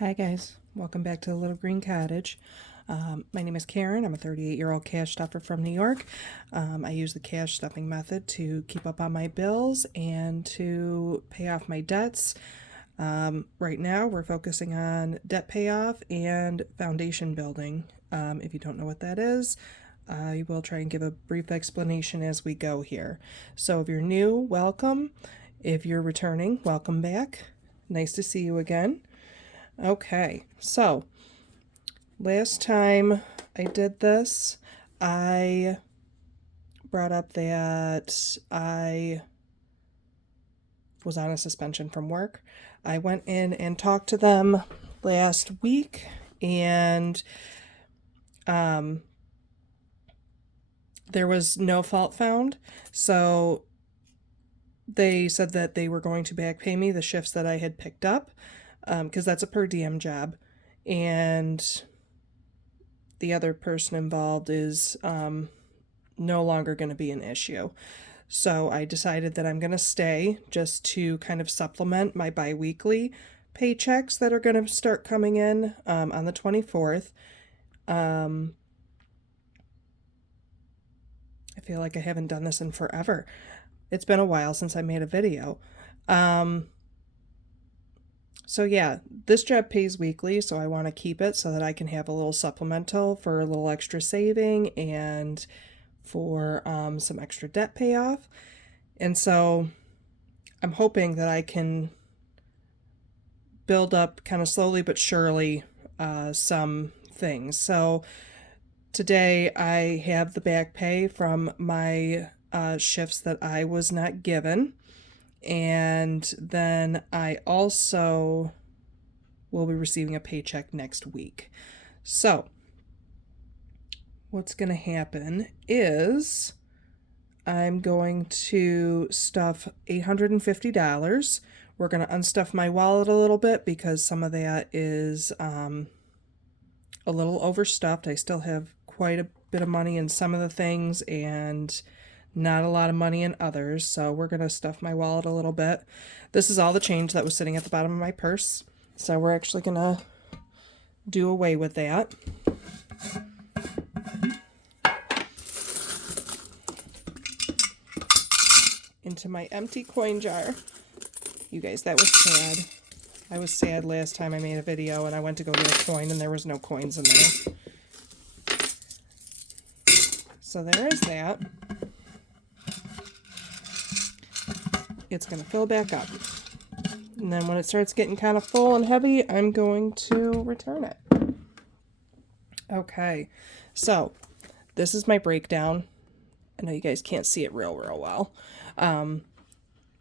Hi guys, welcome back to the Little Green Cottage. My name is Karen. I'm a 38-year-old cash stuffer from New York. I use the cash stuffing method to keep up on my bills and to pay off my debts. Right now we're focusing on debt payoff and foundation building. If you don't know what that is, I will try and give a brief explanation as we go here. So if you're new, welcome. If you're returning, welcome back. Nice to see you again. Okay, so last time I did this, I brought up that I was on a suspension from work. I went in and talked to them last week, and there was no fault found. So they said that they were going to back pay me the shifts that I had picked up, because that's a per diem job, and the other person involved is no longer going to be an issue. So I decided that I'm going to stay just to kind of supplement my bi-weekly paychecks that are going to start coming in on the 24th. I feel like I haven't done this in forever. It's been a while since I made a video. So yeah, this job pays weekly, so I want to keep it so that I can have a little supplemental for a little extra saving and for some extra debt payoff. And so I'm hoping that I can build up kind of slowly but surely some things. So today I have the back pay from my shifts that I was not given. And then I also will be receiving a paycheck next week. So what's going to happen is I'm going to stuff $850. We're going to unstuff my wallet a little bit because some of that is a little overstuffed. I still have quite a bit of money in some of the things and not a lot of money in others, so we're going to stuff my wallet a little bit. This is all the change that was sitting at the bottom of my purse, so we're actually going to do away with that. Into my empty coin jar. You guys, that was sad. I was sad last time I made a video and I went to go get a coin and there was no coins in there. So there is that. It's going to fill back up. And then when it starts getting kind of full and heavy, I'm going to return it. Okay, so this is my breakdown. I know you guys can't see it real well.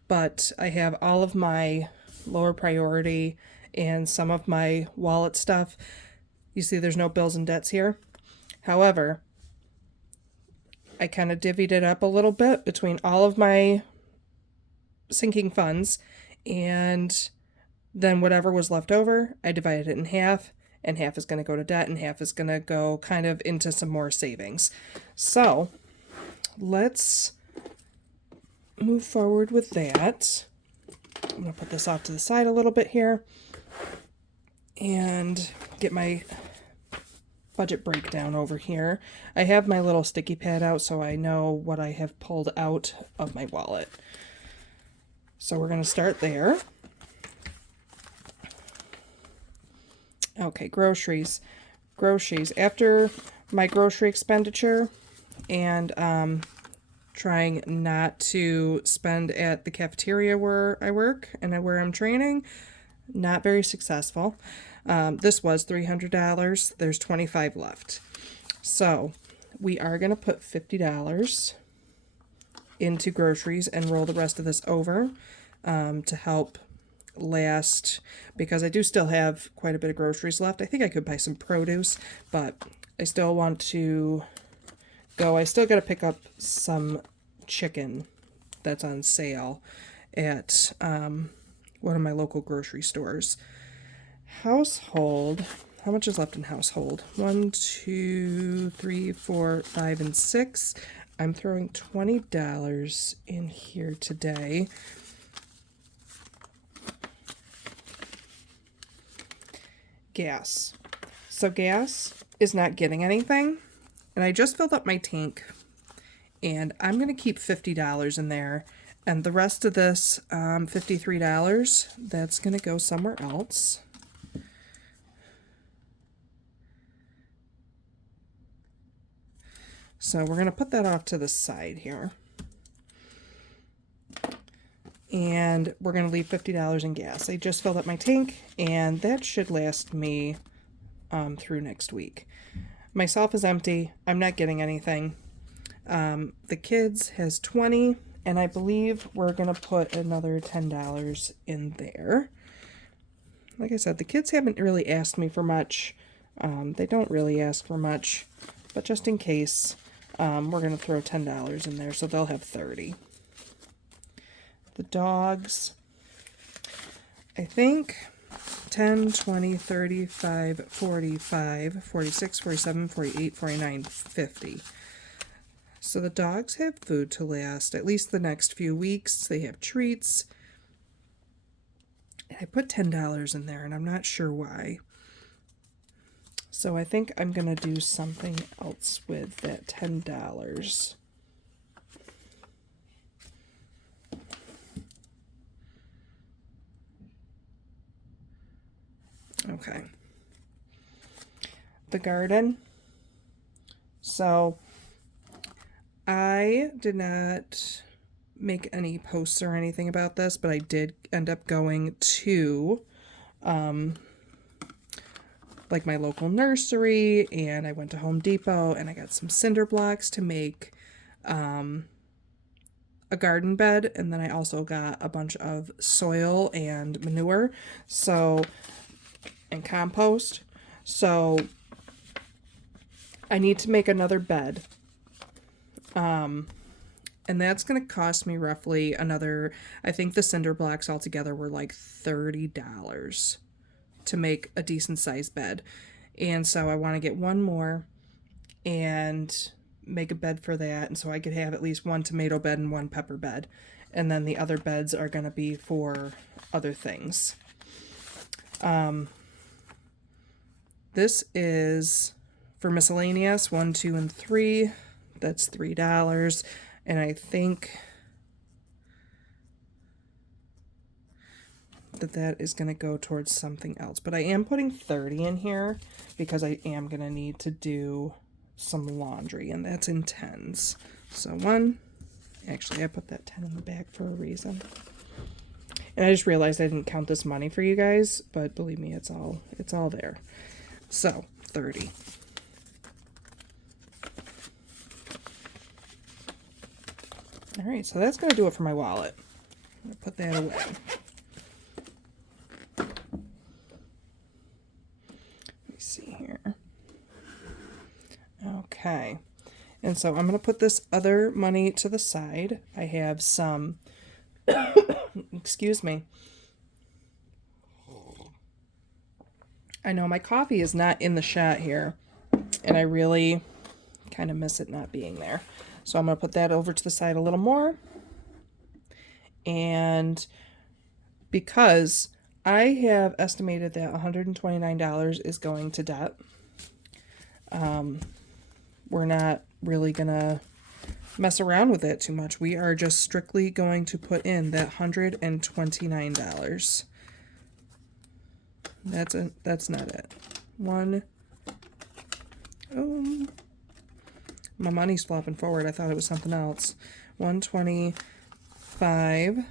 But I have all of my lower priority and some of my wallet stuff. You see there's no bills and debts here. However, I kind of divvied it up a little bit between all of my sinking funds, and then whatever was left over, I divided it in half, and half is going to go to debt and half is going to go kind of into some more savings. So let's move forward with that. I'm going to put this off to the side a little bit here and get my budget breakdown over here. I have my little sticky pad out so I know what I have pulled out of my wallet. So we're going to start there. Okay, groceries. After my grocery expenditure and trying not to spend at the cafeteria where I work and where I'm training, not very successful. This was $300. There's $25 left. So we are going to put $50 into groceries and roll the rest of this over to help last, because I do still have quite a bit of groceries left. I think I could buy some produce, but I still want to go. I still got to pick up some chicken that's on sale at one of my local grocery stores. Household, how much is left in household? 1, 2, 3, 4, 5, and 6. I'm throwing $20 in here today. gas. So gas is not getting anything, and I just filled up my tank, and I'm going to keep $50 in there, and the rest of this $53, that's going to go somewhere else. So we're going to put that off to the side here. And we're going to leave $50 in gas. I just filled up my tank, and that should last me through next week. My self is empty. I'm not getting anything. The kids has 20, and I believe we're going to put another $10 in there. Like I said, the kids haven't really asked me for much. They don't really ask for much, but just in case, we're going to throw $10 in there, so they'll have 30. The dogs, I think 10, 20, 35, 45, 46, 47, 48, 49, 50. So the dogs have food to last at least the next few weeks. They have treats. I put $10 in there, and I'm not sure why. So I think I'm going to do something else with that $10. Okay. The garden. So I did not make any posts or anything about this, but I did end up going to like my local nursery, and I went to Home Depot, and I got some cinder blocks to make a garden bed, and then I also got a bunch of soil and manure, and compost. So I need to make another bed. And that's going to cost me roughly another, I think the cinder blocks altogether were like $30 to make a decent sized bed. And so I want to get one more and make a bed for that. And so I could have at least one tomato bed and one pepper bed. And then the other beds are going to be for other things. This is for miscellaneous, 1, 2, and 3. That's $3. And I think that is going to go towards something else. But I am putting 30 in here because I am going to need to do some laundry, and that's in tens. So actually I put that 10 in the back for a reason. And I just realized I didn't count this money for you guys, but believe me, it's all there. So 30. All right, so that's going to do it for my wallet. I'm going to put that away. Let me see here. Okay. And so I'm going to put this other money to the side. I have some, excuse me. I know my coffee is not in the shot here, and I really kind of miss it not being there. So I'm going to put that over to the side a little more. And because I have estimated that $129 is going to debt, we're not really going to mess around with it too much. We are just strictly going to put in that $129. That's not it. My money's flopping forward. I thought it was something else. 125,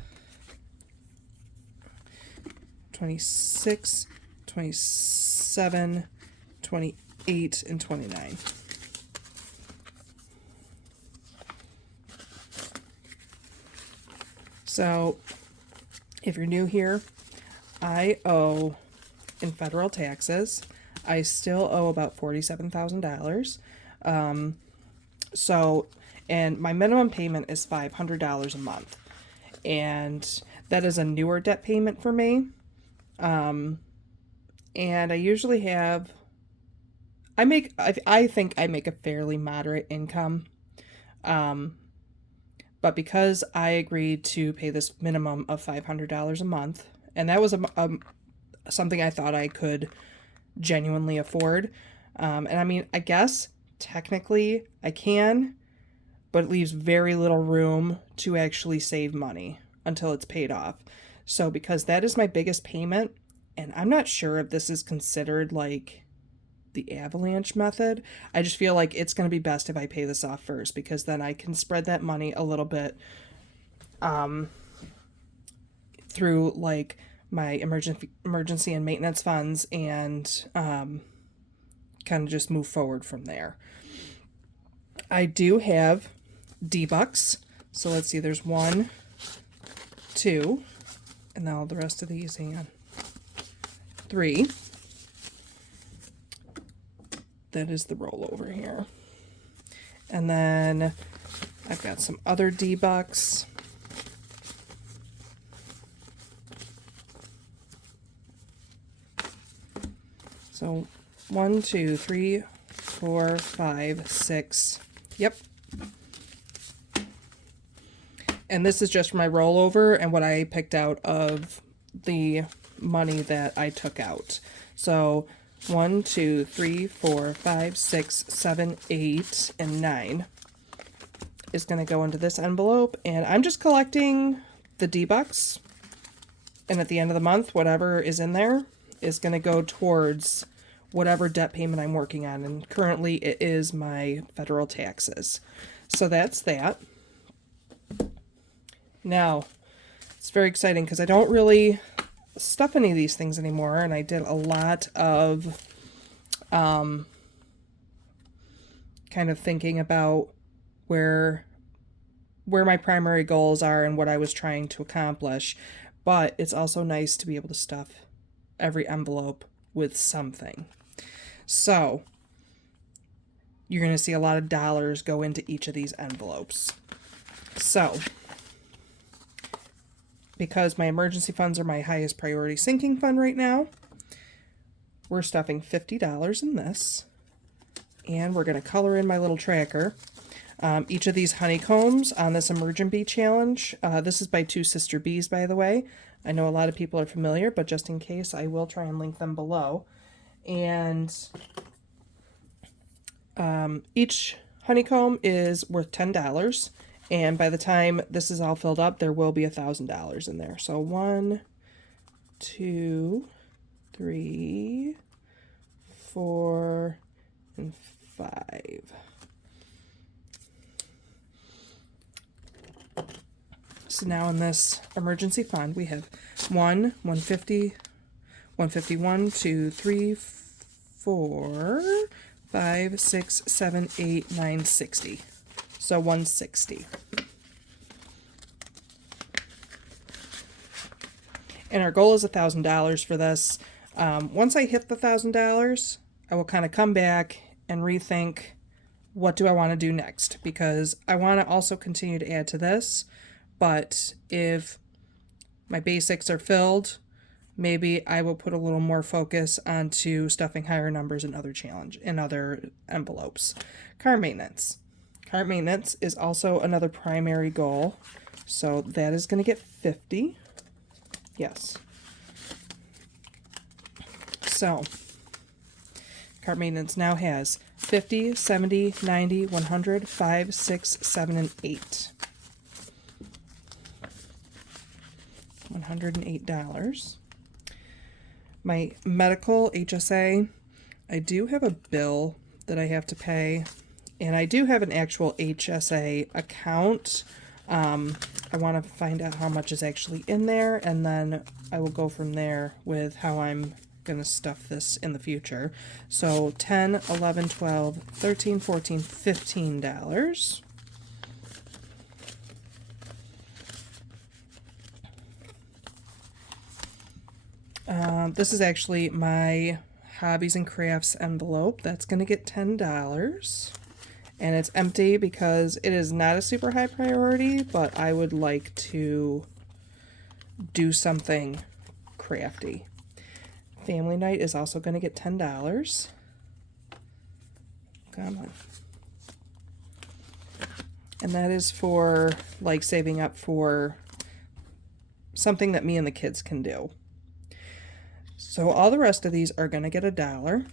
26, 27, 28, and 29. So, if you're new here, I owe in federal taxes. I still owe about $47,000. And my minimum payment is $500 a month. And that is a newer debt payment for me. And I usually have, I think I make a fairly moderate income. But because I agreed to pay this minimum of $500 a month, and that was something I thought I could genuinely afford. And I mean, I guess technically I can, but it leaves very little room to actually save money until it's paid off. So because that is my biggest payment, and I'm not sure if this is considered like the avalanche method, I just feel like it's going to be best if I pay this off first, because then I can spread that money a little bit through like my emergency and maintenance funds, and kind of just move forward from there. I do have D-bucks. So let's see, there's 1, 2, and now the rest of these, hang on, 3. That is the rollover here. And then I've got some other D-bucks. So 1, 2, 3, 4, 5, 6. Yep. And this is just for my rollover and what I picked out of the money that I took out. So 1, 2, 3, 4, 5, 6, 7, 8, and 9 is going to go into this envelope. And I'm just collecting the D-bucks. And at the end of the month, whatever is in there is going to go towards whatever debt payment I'm working on. And currently it is my federal taxes. So that's that. Now, it's very exciting because I don't really stuff any of these things anymore, and I did a lot of kind of thinking about where my primary goals are and what I was trying to accomplish. But it's also nice to be able to stuff every envelope with something. So you're going to see a lot of dollars go into each of these envelopes. So because my emergency funds are my highest priority sinking fund right now, we're stuffing $50 in this, and we're going to color in my little tracker. Each of these honeycombs on this emergen-bee challenge, this is by Two Sister Bees, by the way. I know a lot of people are familiar, but just in case, I will try and link them below. And each honeycomb is worth $10. And by the time this is all filled up, there will be $1,000 in there. So 1, 2, 3, 4, and 5. So now in this emergency fund, we have 150, 151, 2, 3, 4, 5, 6, 7, 8, 9, 60. So 160. And our goal is $1,000 for this. Once I hit the $1,000, I will kind of come back and rethink what do I want to do next, because I want to also continue to add to this. But if my basics are filled, maybe I will put a little more focus onto stuffing higher numbers in other envelopes. Car maintenance. Car maintenance is also another primary goal. So that is going to get 50. Yes. So car maintenance now has 50, 70, 90, 100, 5, 6, 7, and 8. $108. My medical HSA, I do have a bill that I have to pay, and I do have an actual HSA account. I want to find out how much is actually in there, and then I will go from there with how I'm going to stuff this in the future. So 10, 11, 12, 13, 14, $15. This is actually my hobbies and crafts envelope. That's going to get $10. And it's empty because it is not a super high priority, but I would like to do something crafty. Family night is also going to get $10. Come on. And that is for like saving up for something that me and the kids can do. So all the rest of these are going to get $1.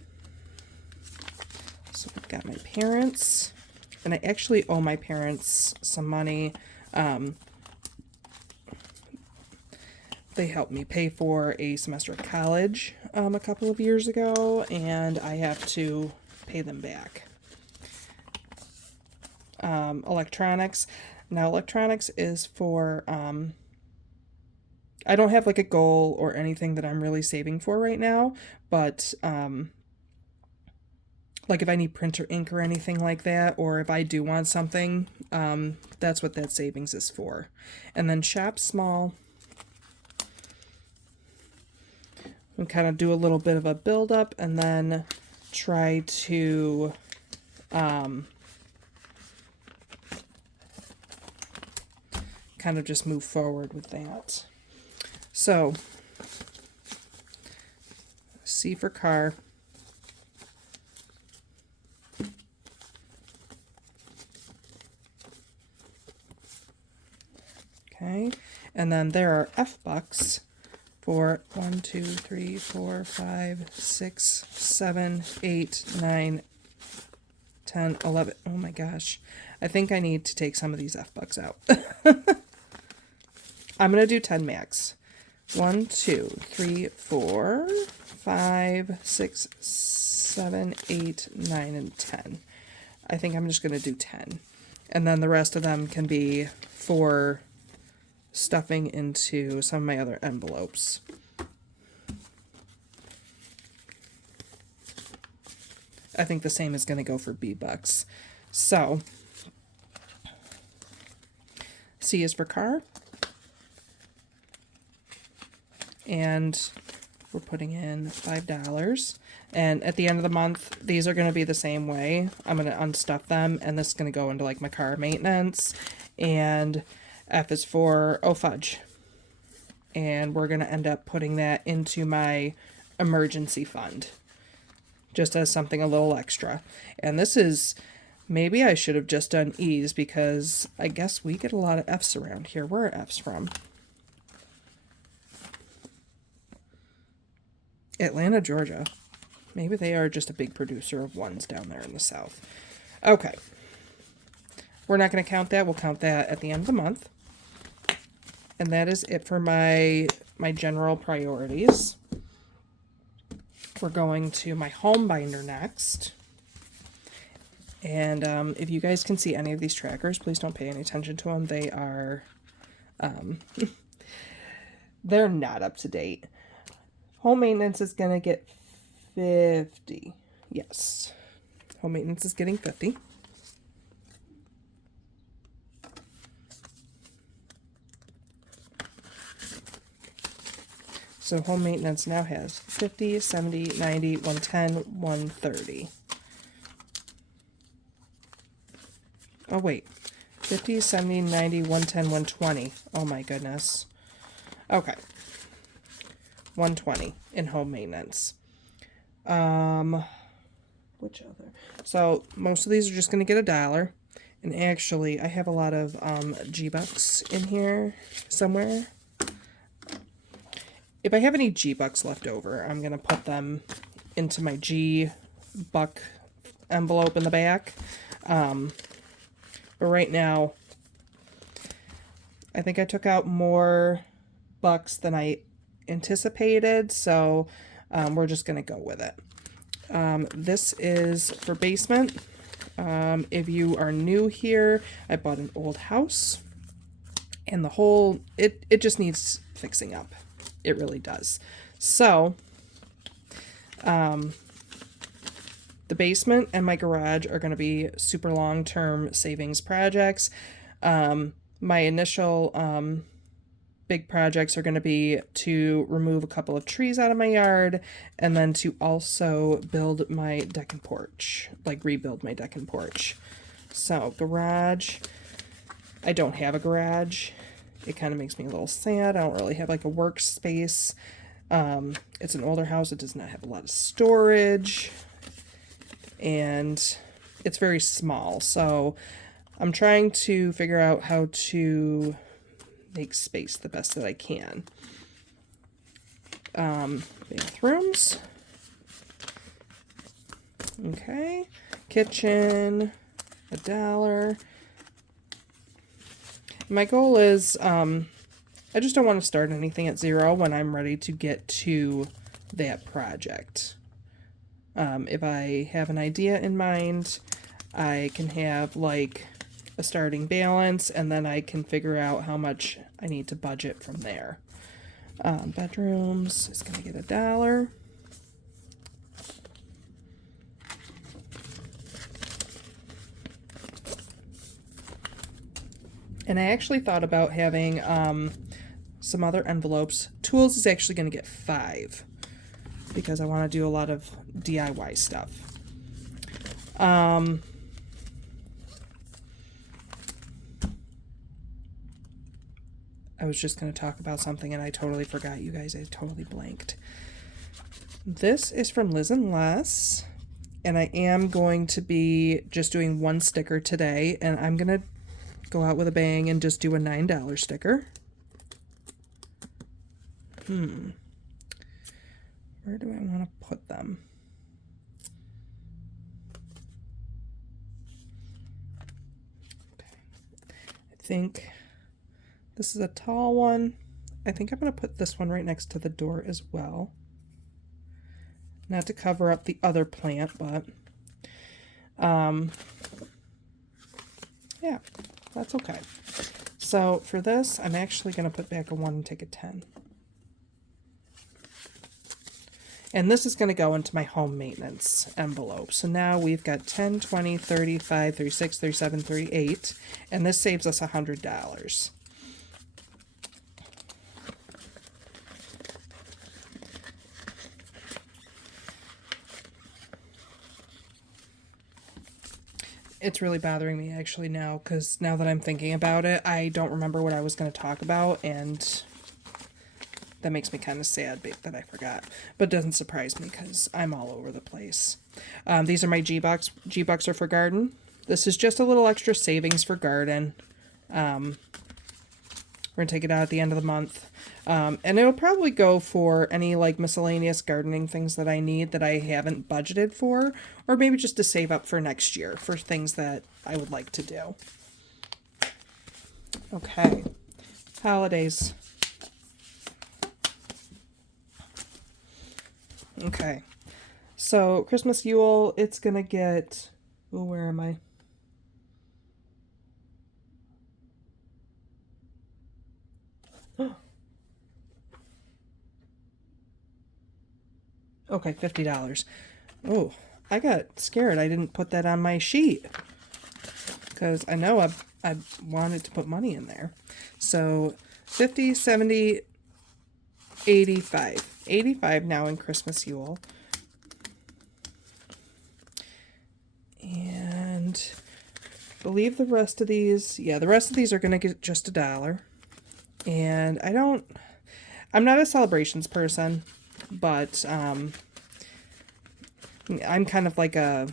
So we've got my parents, and I actually owe my parents some money. They helped me pay for a semester at college a couple of years ago, and I have to pay them back. Electronics. Now, electronics is for, I don't have like a goal or anything that I'm really saving for right now, but like if I need printer ink or anything like that, or if I do want something, that's what that savings is for. And then shop small. And kind of do a little bit of a build up, and then try to kind of just move forward with that. So C for car. Okay, and then there are F bucks for 1, 2, 3, 4, 5, 6, 7, 8, 9, 10, 11. Oh my gosh. I think I need to take some of these F bucks out. I'm going to do 10 max. 1, 2, 3, 4, 5, 6, 7, 8, 9, and 10. I think I'm just going to do 10. And then the rest of them can be for stuffing into some of my other envelopes. I think the same is going to go for B bucks. So C is for car. And we're putting in $5. And at the end of the month, these are going to be the same way. I'm going to unstuff them, and this is going to go into like my car maintenance. And F is for, oh fudge. And we're going to end up putting that into my emergency fund, just as something a little extra. And this is, maybe I should have just done E's, because I guess we get a lot of F's around here. Where are F's from? Atlanta, Georgia. Maybe they are just a big producer of ones down there in the South. Okay. We're not going to count that. We'll count that at the end of the month. And that is it for my general priorities. We're going to my home binder next. And if you guys can see any of these trackers, please don't pay any attention to them. They are, they're not up to date. Home maintenance is going to get 50. Yes. Home maintenance is getting 50. So home maintenance now has 50, 70, 90, 110, 130. Oh, wait. 50, 70, 90, 110, 120. Oh, my goodness. Okay. 120 in home maintenance. Which other? So most of these are just going to get $1. And actually, I have a lot of G-Bucks in here somewhere. If I have any G-Bucks left over, I'm going to put them into my G-Buck envelope in the back. But right now, I think I took out more bucks than I anticipated, so we're just going to go with it. This is for basement. If you are new here, I bought an old house, and the whole, it just needs fixing up. It really does. So, the basement and my garage are going to be super long-term savings projects. My initial big projects are going to be to remove a couple of trees out of my yard, and then to also build my deck and porch, like rebuild my deck and porch. So, garage. I don't have a garage. It kind of makes me a little sad. I don't really have like a workspace. It's an older house. It does not have a lot of storage. And it's very small. So I'm trying to figure out how to make space the best that I can. Bathrooms. Okay. Kitchen, $1. My goal is, I just don't want to start anything at 0 when I'm ready to get to that project. If I have an idea in mind, I can have like a starting balance, and then I can figure out how much I need to budget from there. Bedrooms is going to get $1. And I actually thought about having some other envelopes. Tools is actually going to get $5 because I want to do a lot of DIY stuff. I was just going to talk about something and I totally forgot, you guys. I totally blanked. This is from Liz and Les, and I am going to be just doing one sticker today, and I'm going to go out with a bang and just do a $9 sticker. Where do I want to put them? Okay. I think this is a tall one. I think I'm going to put this one right next to the door as well. Not to cover up the other plant, but yeah, that's okay. So for this, I'm actually going to put back a 1 and take a 10. And this is going to go into my home maintenance envelope. So now we've got 10, 20, 35, 36, 37, 38, and this saves us $100. It's really bothering me actually now, because now that I'm thinking about it, I don't remember what I was going to talk about, and that makes me kind of sad that I forgot. But it doesn't surprise me because I'm all over the place. These are my G-Bucks. G-Bucks are for garden. This is just a little extra savings for garden. We're going to take it out at the end of the month. And it'll probably go for any like miscellaneous gardening things that I need that I haven't budgeted for, or maybe just to save up for next year for things that I would like to do. Okay. Holidays. Okay. So Christmas Yule, it's going to get, oh, where am I? Okay, $50. Oh, I got scared. I didn't put that on my sheet because I know I wanted to put money in there. So 50, 70, 85. 85 now in Christmas Yule. And I believe the rest of these, yeah, the rest of these are going to get just $1. And I'm not a celebrations person, but I'm kind of like I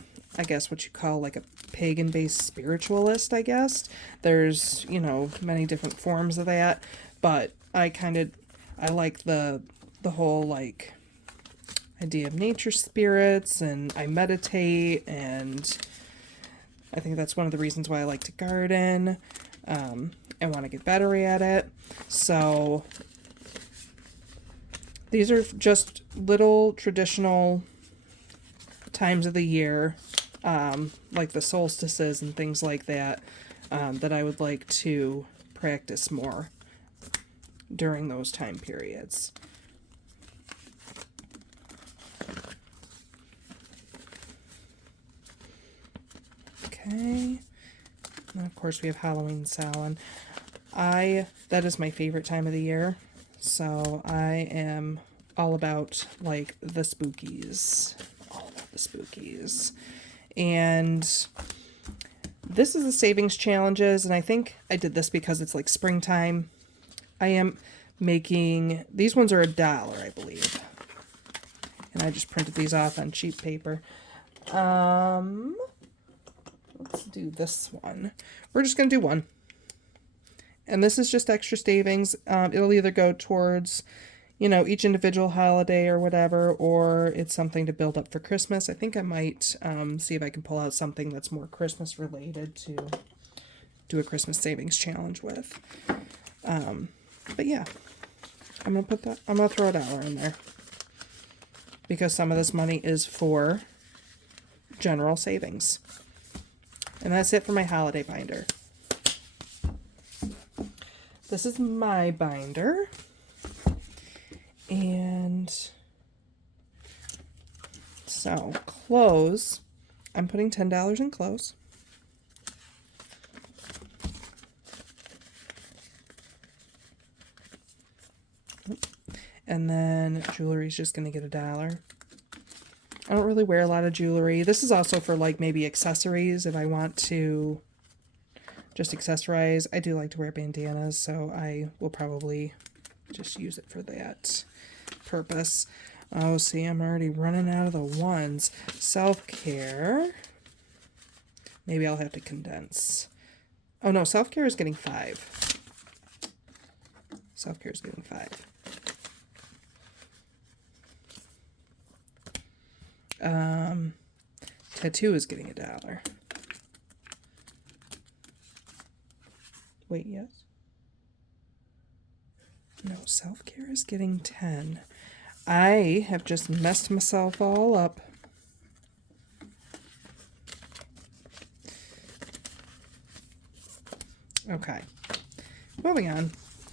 guess what you call like a pagan-based spiritualist, I guess. There's, many different forms of that, but I like the whole like idea of nature spirits, and I meditate, and I think that's one of the reasons why I like to garden. I want to get better at it. So these are just little traditional times of the year, like the solstices and things like that, that I would like to practice more during those time periods. Okay. And of course we have Halloween Samhain. That is my favorite time of the year. So I am all about like the spookies. All about the spookies. And this is the savings challenges, and I think I did this because it's like springtime. I am making, these ones are $1, I believe. And I just printed these off on cheap paper. Let's do this one. We're just going to do one. And this is just extra savings. It'll either go towards you know, each individual holiday or whatever, or it's something to build up for Christmas. I think I might see if I can pull out something that's more Christmas related to do a Christmas savings challenge with. But yeah, I'm gonna throw $1 in there because some of this money is for general savings. And that's it for my holiday binder. This is my binder. And so clothes, I'm putting $10 in clothes. And then jewelry is just going to get $1. I don't really wear a lot of jewelry. This is also for like maybe accessories if I want to just accessorize. I do like to wear bandanas, so I will probably just use it for that purpose. Oh, see, I'm already running out of the ones. Self-care. Maybe I'll have to condense. Oh no, self-care is getting 5. Self-care is getting 5. Tattoo is getting $1. Wait, yes? No, self-care is getting 10. I have just messed myself all up. Okay. Moving on.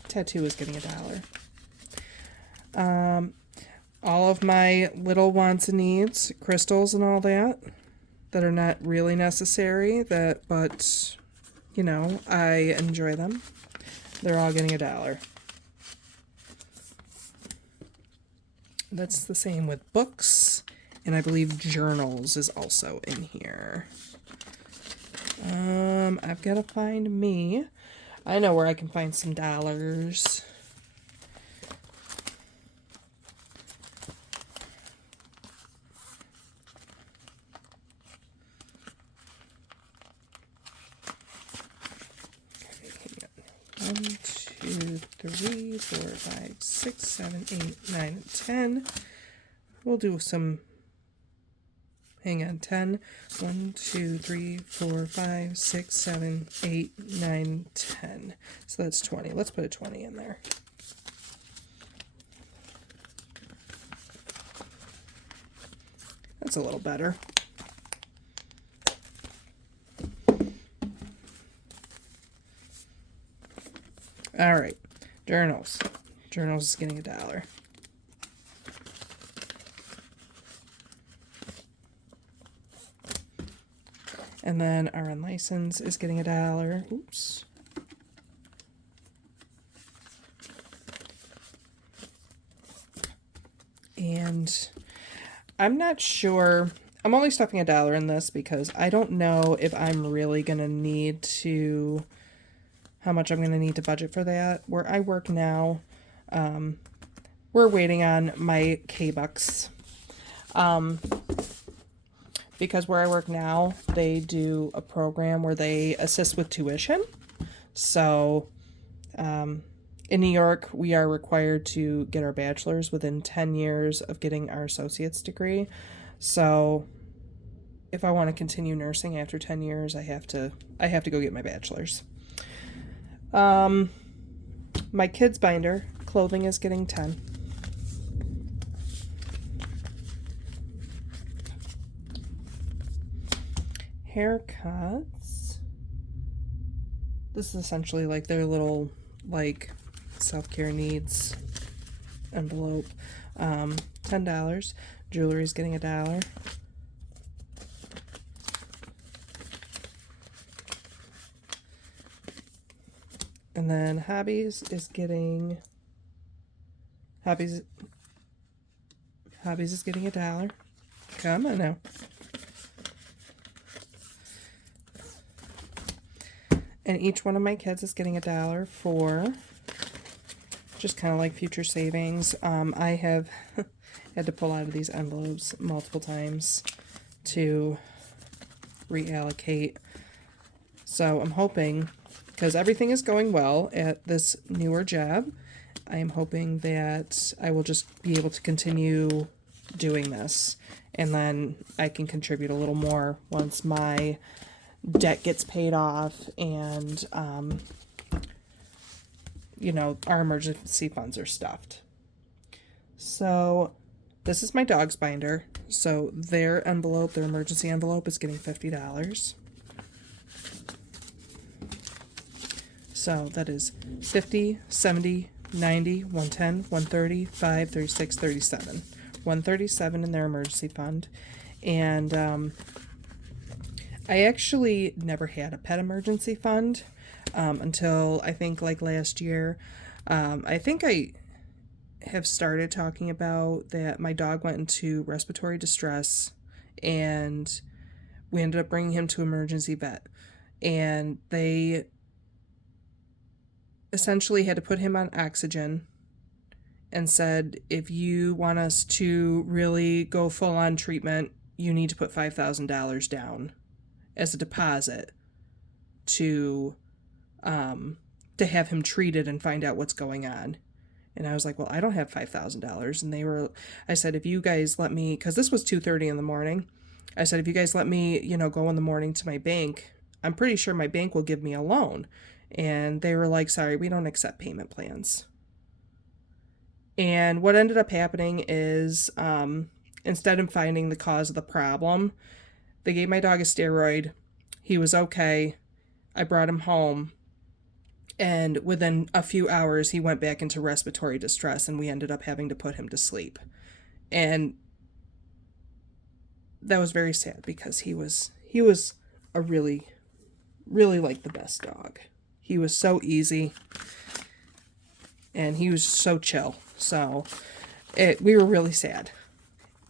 Tattoo is getting $1. All of my little wants and needs, crystals and all that are not really necessary, but you know, I enjoy them. They're all getting $1. That's the same with books, and I believe journals is also in here. I've got to find me. I know where I can find some dollars. Okay, 1, 2, 3, 4, 5, 6, 7, 8, 9, and 10. We'll do some. Hang on, 10. 1, 2, 3, 4, 5, 6, 7, 8, 9, 10. So that's 20. Let's put a 20 in there. That's a little better. All right, journals. Journals is getting $1. And then RN license is getting $1. Oops. And I'm not sure. I'm only stuffing $1 in this because I don't know if I'm really going to need to, how much I'm going to need to budget for that. Where I work now, we're waiting on my K-Bucks. Because where I work now, they do a program where they assist with tuition. So in New York, we are required to get our bachelor's within 10 years of getting our associate's degree. So if I want to continue nursing after 10 years, I have to go get my bachelor's. My kids' binder, clothing is getting 10. Haircuts. This is essentially like their little like self-care needs envelope. $10. Jewelry is getting $1. And then hobbies is getting hobbies is getting $1. Come on now. And each one of my kids is getting $1 for just kind of like future savings. I have had to pull out of these envelopes multiple times to reallocate. So I'm hoping, because everything is going well at this newer job, I am hoping that I will just be able to continue doing this, and then I can contribute a little more once my debt gets paid off and, you know, our emergency funds are stuffed. So this is my dog's binder. So their envelope, their emergency envelope, is getting $50. So that is 50, 70, 90, 110, 130, 5, 36, 37. 137 in their emergency fund. And I actually never had a pet emergency fund until I think like last year. I think I have started talking about that my dog went into respiratory distress, and we ended up bringing him to emergency vet, and they essentially had to put him on oxygen and said, if you want us to really go full on treatment, you need to put $5,000 down as a deposit to have him treated and find out what's going on. And I was like, well, I don't have $5,000. And I said, if you guys let me, because this was 2:30 in the morning. I said, if you guys let me, you know, go in the morning to my bank, I'm pretty sure my bank will give me a loan. And they were like, sorry, we don't accept payment plans. And what ended up happening is, instead of finding the cause of the problem, they gave my dog a steroid. He was okay. I brought him home. And within a few hours, he went back into respiratory distress, and we ended up having to put him to sleep. And that was very sad because he was a really, really like the best dog. He was so easy, and he was so chill. So we were really sad.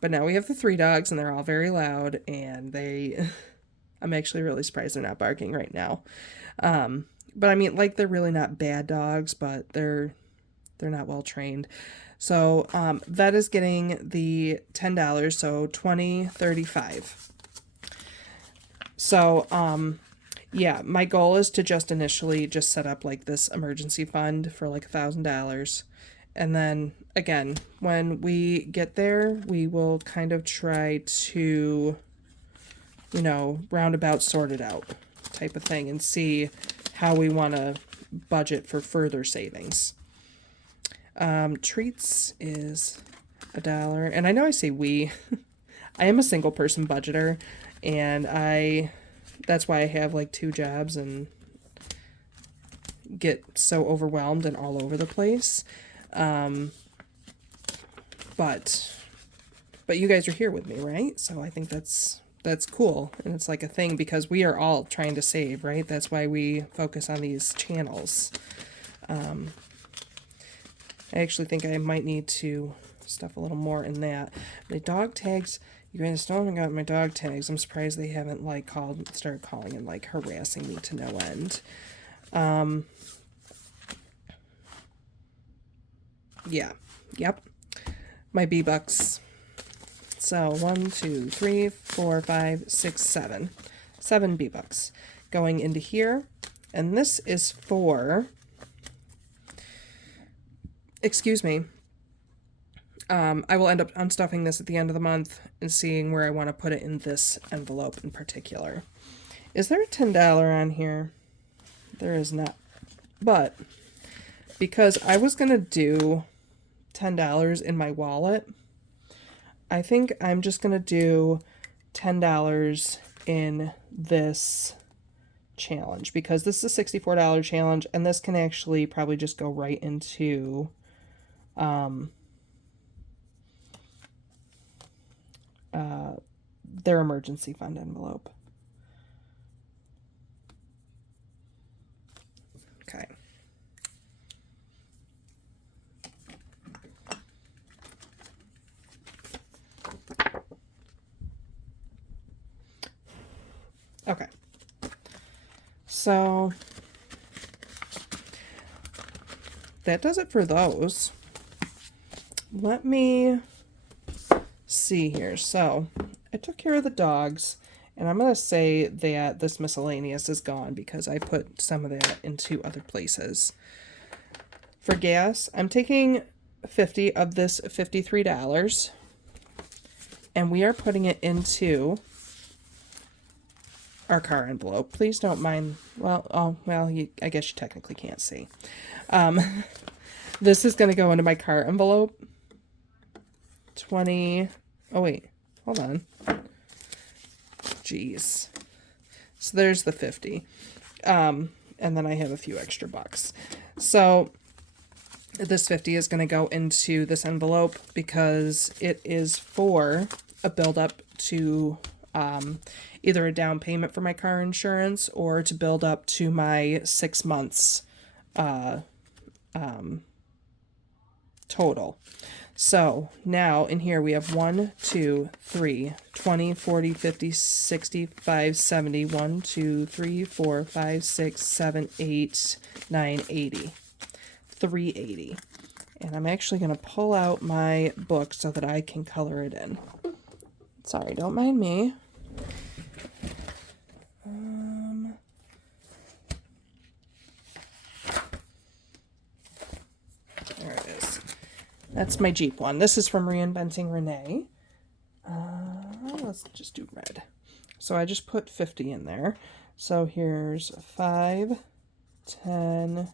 But now we have the 3 dogs, and they're all very loud, and I'm actually really surprised they're not barking right now. But I mean, like, they're really not bad dogs, but they're not well trained. So vet is getting the $10, so $20, $35. So yeah, my goal is to just initially just set up like this emergency fund for like $1,000. And then again, when we get there, we will kind of try to, you know, roundabout sort it out type of thing and see how we want to budget for further savings. Treats is $1. And I know I say we. I am a single person budgeter, and that's why I have like 2 jobs and get so overwhelmed and all over the place. But you guys are here with me, right? So I think that's cool, and it's like a thing because we are all trying to save, right? That's why we focus on these channels. I actually think I might need to stuff a little more in that. The dog tags, you guys still haven't got my dog tags. I'm surprised they haven't like started calling and like harassing me to no end. Yeah, yep. My bee bucks. So 1, 2, 3, 4, 5, 6, 7. 7 bee bucks going into here. And this is for, excuse me, I will end up unstuffing this at the end of the month and seeing where I want to put it in this envelope in particular. Is there a $10 on here? There is not. But because I was going to do $10 in my wallet, I think I'm just going to do $10 in this challenge because this is a $64 challenge, and this can actually probably just go right into their emergency fund envelope. Okay. Okay. So that does it for those. Let me see here. So I took care of the dogs, and I'm going to say that this miscellaneous is gone because I put some of that into other places. For gas, I'm taking 50 of this $53, and we are putting it into our car envelope. Please don't mind. Well, I guess you technically can't see. This is going to go into my car envelope. 20. Oh, wait. Hold on. Jeez. So there's the 50. And then I have a few extra bucks. So this 50 is going to go into this envelope because it is for a build-up to either a down payment for my car insurance or to build up to my 6 months total. So now in here we have 1, 2, 3, 20, 40, 50, 65, 70, 1, 2, 3, 4, 5, 6, 7, 8, 9, 80. 380. And I'm actually going to pull out my book so that I can color it in. Sorry, don't mind me. There it is. That's my Jeep one. This is from Reinventing Renee. Let's just do red. So I just put 50 in there. So here's 5, 10,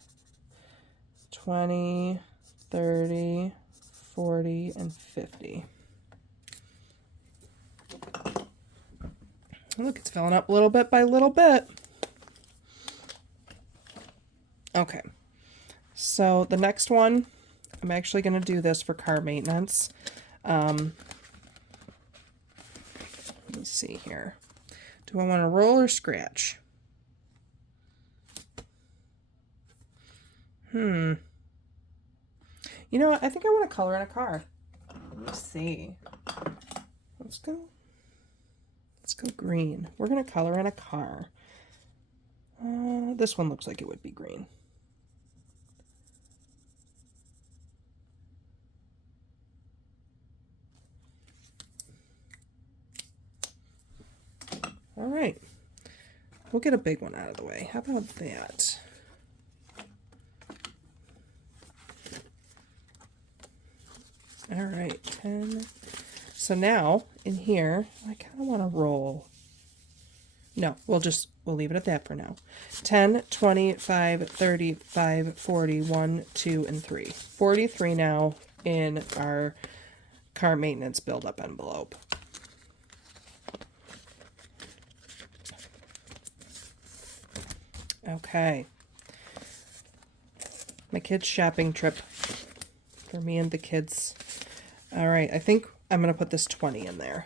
20, 30, 40, and 50. Look, it's filling up little bit by little bit. Okay. So the next one, I'm actually going to do this for car maintenance. Let me see here. Do I want to roll or scratch? You know what? I think I want to color in a car. Let me see. Let's go green. We're going to color in a car. This one looks like it would be green. All right. We'll get a big one out of the way. How about that? All right, 10. So now in here, I kind of want to roll. No, we'll leave it at that for now. 10, 25, 35, 40, 1, 2, and 3. 43 now in our car maintenance build-up envelope. Okay. My kids' shopping trip for me and the kids. All right, I think I'm going to put this 20 in there.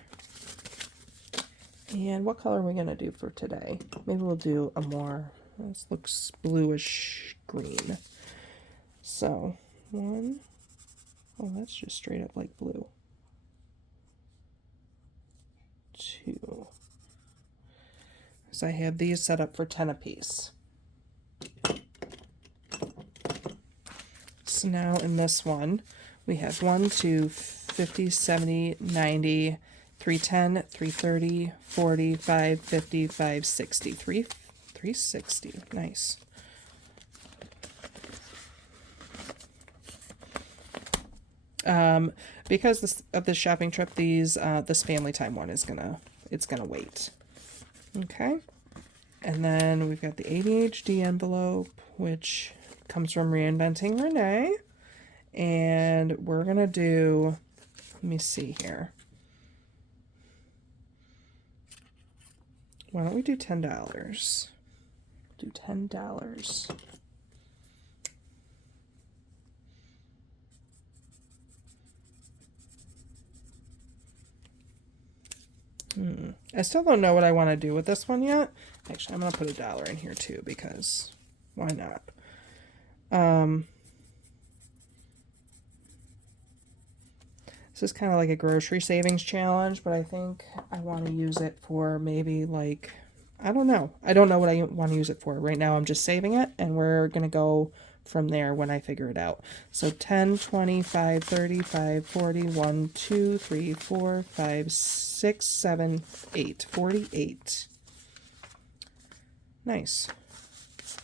And what color are we going to do for today? Maybe we'll do a more, this looks bluish green. So, 1, oh, that's just straight up like blue. 2. So I have these set up for 10 apiece. So now in this one, we have 1, 2, 50, 70, 90, 310, 330, 40, 550, 560, 360. Nice. Because of this shopping trip, this family time one is gonna wait. Okay. And then we've got the ADHD envelope, which comes from Reinventing Renee. And we're going to do, let me see here. Why don't we do $10? Do $10. I still don't know what I want to do with this one yet. Actually, I'm going to put $1 in here too, because why not? This is kind of like a grocery savings challenge, but I think I want to use it for maybe like, I don't know. I don't know what I want to use it for. Right now I'm just saving it, and we're going to go from there when I figure it out. So 10, 25, 35, 40, 1, 2, 3, 4, 5, 6, 7, 8. 48. Nice.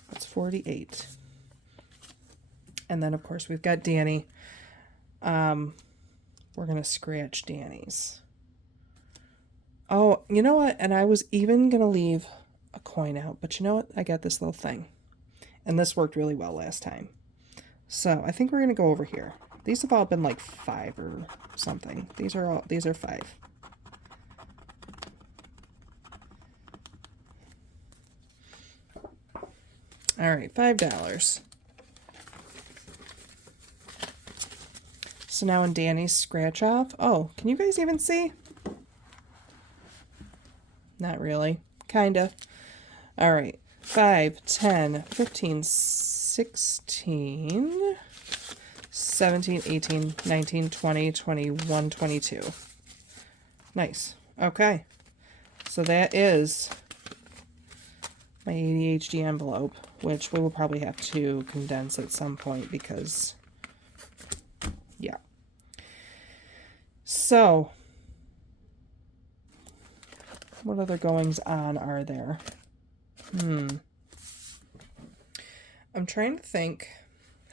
That's 48. And then, of course, we've got Danny. We're going to scratch Danny's. Oh, you know what? And I was even going to leave a coin out. But you know what? I got this little thing. And this worked really well last time. So I think we're going to go over here. These have all been like 5 or something. These are 5. All right, $5. So now in Danny's scratch off. Oh, can you guys even see? Not really. Kinda. All right. 5, 10, 15, 16, 17, 18, 19, 20, 21, 22. Nice. Okay. So that is my ADHD envelope, which we will probably have to condense at some point because, yeah. So, what other goings on are there? I'm trying to think,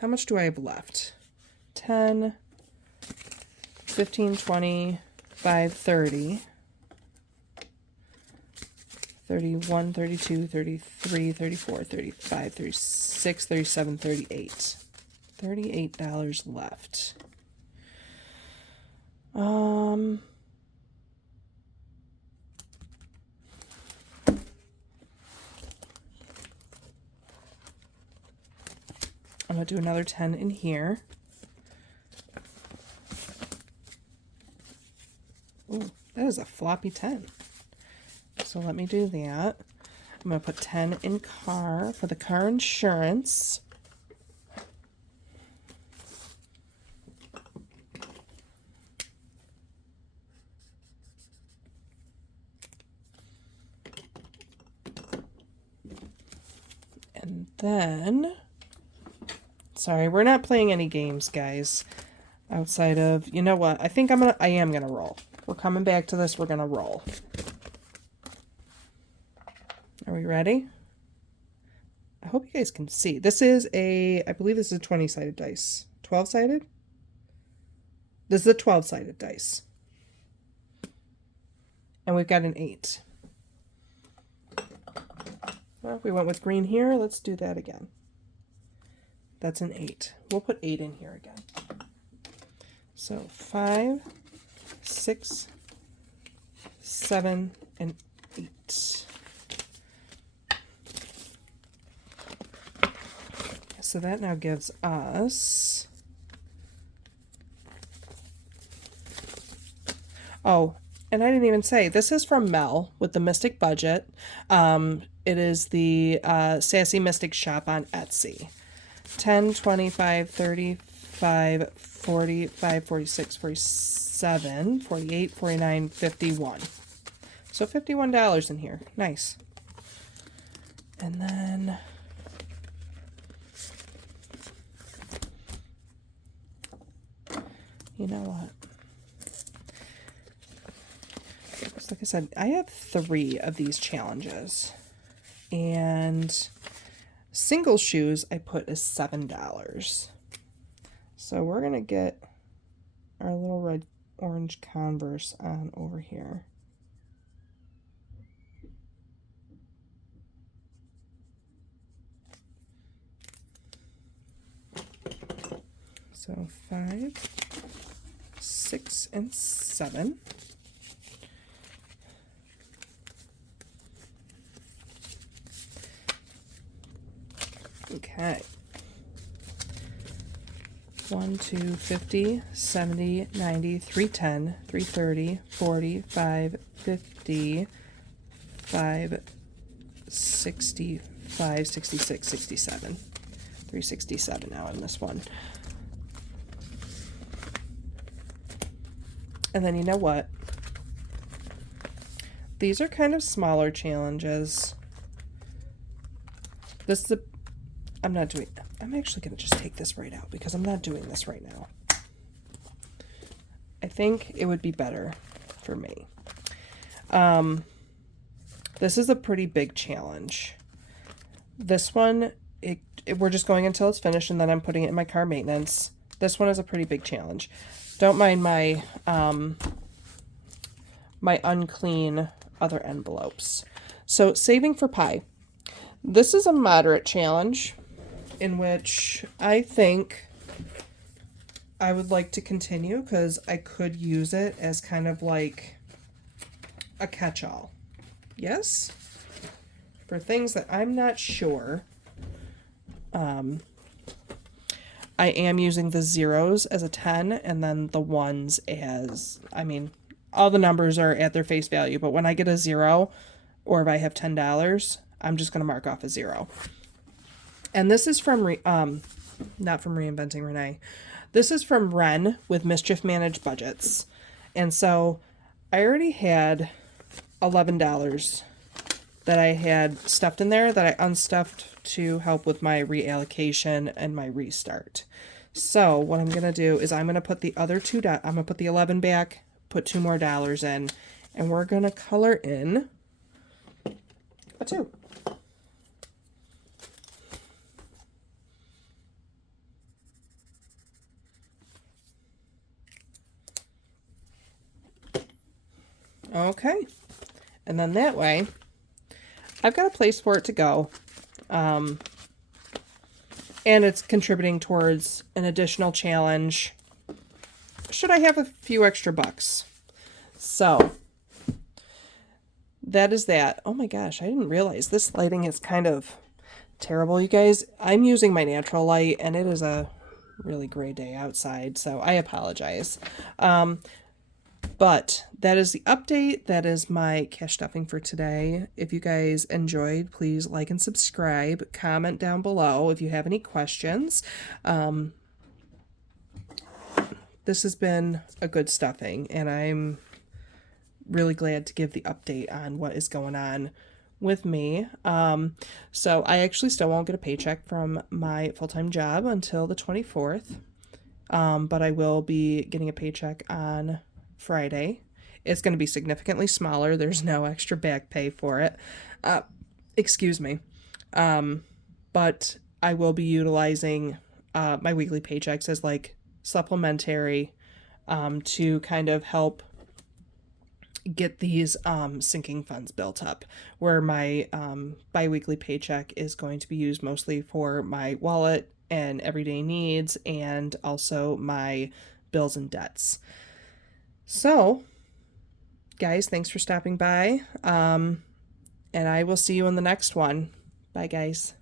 how much do I have left? 10, 15, 20, 5, 30. 31, 32, 33, 34, 35, 36, 37, 38. $38 left. I'm going to do another 10 in here. Ooh, that is a floppy 10. So let me do that. I'm going to put 10 in car for the car insurance. And then, sorry, we're not playing any games, guys. Outside of, you know what? I think I am gonna roll. We're coming back to this. We're gonna roll. Are we ready? I hope you guys can see. This is I believe this is a 20-sided dice. 12-sided? This is a 12-sided dice. And we've got an 8. Well, we went with green here. Let's do that again. That's an 8. We'll put 8 in here again. So 5, 6, 7, and 8. So that now gives us... Oh, and I didn't even say, this is from Mel with the Mystic Budget. It is the Sassy Mystic shop on Etsy. 10, 25, 35, 45, 46, 47, 48, 49, 51. So $51 in here. Nice. And then... you know what? So like I said, I have 3 of these challenges. And single shoes I put as $7. So we're going to get our little red orange Converse on over here. So 5, 6, and 7. Okay. 1, 2, 50, 70, 90, 310, 330, 40, 5, 50, 5, 65, 66, 67. 367 now in this one. And then you know what? These are kind of smaller challenges. This is I'm actually going to just take this right out because I'm not doing this right now. I think it would be better for me. This is a pretty big challenge. This one we're just going until it's finished, and then I'm putting it in my car maintenance. This one is a pretty big challenge. Don't mind my my unclean other envelopes. So saving for pie. This is a moderate challenge in which I think I would like to continue because I could use it as kind of like a catch-all. Yes? For things that I'm not sure. I am using the zeros as a 10 and then the ones as, I mean, all the numbers are at their face value, but when I get a 0 or if I have $10, I'm just going to mark off a 0. And this is from, not from Reinventing Renee. This is from Ren with Mischief Managed Budgets. And so I already had $11 that I had stuffed in there that I unstuffed to help with my reallocation and my restart. So what I'm going to do is I'm going to put the other I'm going to put the 11 back, put $2 more in, and we're going to color in a 2. Okay. And then that way, I've got a place for it to go. And it's contributing towards an additional challenge should I have a few extra bucks. So that is that. Oh my gosh, I didn't realize this lighting is kind of terrible, you guys. I'm using my natural light and it is a really gray day outside, so I apologize. But that is the update. That is my cash stuffing for today. If you guys enjoyed, please like and subscribe. Comment down below if you have any questions. This has been a good stuffing, and I'm really glad to give the update on what is going on with me. So I actually still won't get a paycheck from my full-time job until the 24th. But I will be getting a paycheck on Friday. It's going to be significantly smaller. There's no extra back pay for it. Excuse me. But I will be utilizing my weekly paychecks as like supplementary to kind of help get these sinking funds built up, where my bi-weekly paycheck is going to be used mostly for my wallet and everyday needs and also my bills and debts. So, guys, thanks for stopping by, and I will see you in the next one. Bye, guys.